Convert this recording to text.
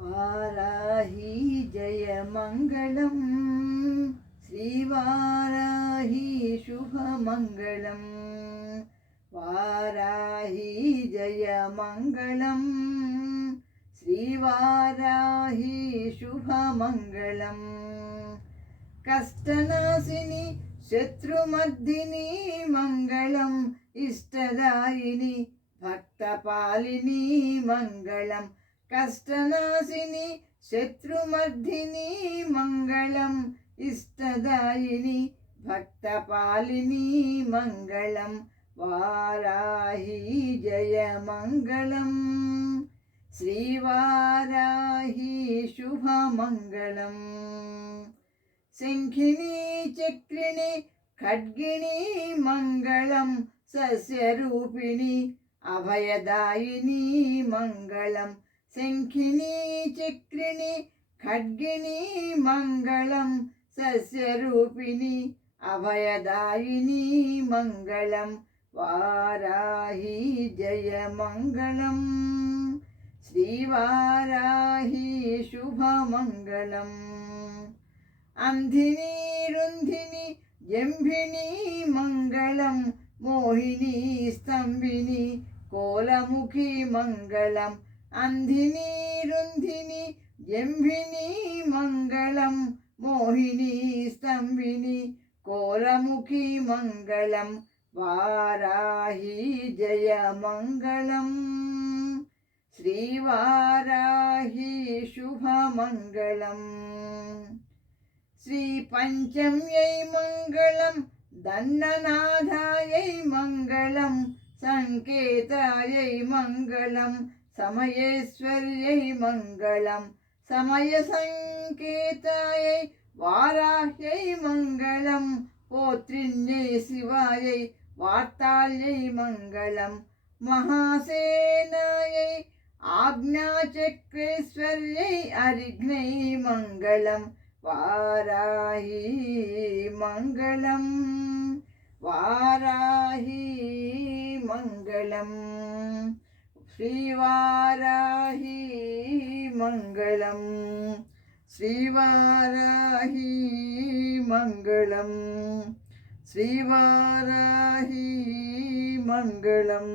वाराही जय मंगलम, श्रीवाराही शुभमंगलम। वाराही जय मंगलम, श्रीवाराही शुभमंगलम। कष्टनाशिनी शत्रुमर्दिनी मंगलम, इष्टदायिनी भक्तपालिनी मंगलम। कष्टनाशिनी शत्रुमर्दिनी मंगलम, इष्टदायिनी भक्तपालिनी मंगलम। वाराही जय मंगलम, श्रीवाराही शुभमंगलम। शंखिनी चक्रिणी खड्गिनी मंगलम, सस्यरूपिणी अभयदायिनी मंगलम। शंखिनी चक्रिणी खड्गिनी मंगलम, सस्यरूपिणी अभयदायिनी मंगलम। वाराही जय मंगलम, श्रीवाराही शुभमंगलम। अंधिनी रुंधिनी जंभिनी मंगलम, मोहिनी स्तंभिनी कोलमुखी मंगलम। अंधिनी रुंधिनी जंभिनी मंगलम, मोहिनी स्तंभिनी कोलमुखी मंगलम। वाराही जय मंगलम, श्रीवाराही शुभमंगलम। श्री पंचम्यै मंगलम, दंडनाथायै मंगलम। संकेतायै मंगलम, समयेश्वर्यै मंगलम। समय संकेतायै वाराह्यै मंगलम, पोत्रिण्यै शिवायै वार्ताल्यै मंगलम। महासेनायै आज्ञाचक्रेश्वर्यै अरिघ्नै मंगलम। वाराही मंगलम, वाराही मंगलम, श्रीवाराही मंगलम, श्रीवाराही मंगलम, श्रीवाराही मंगलम।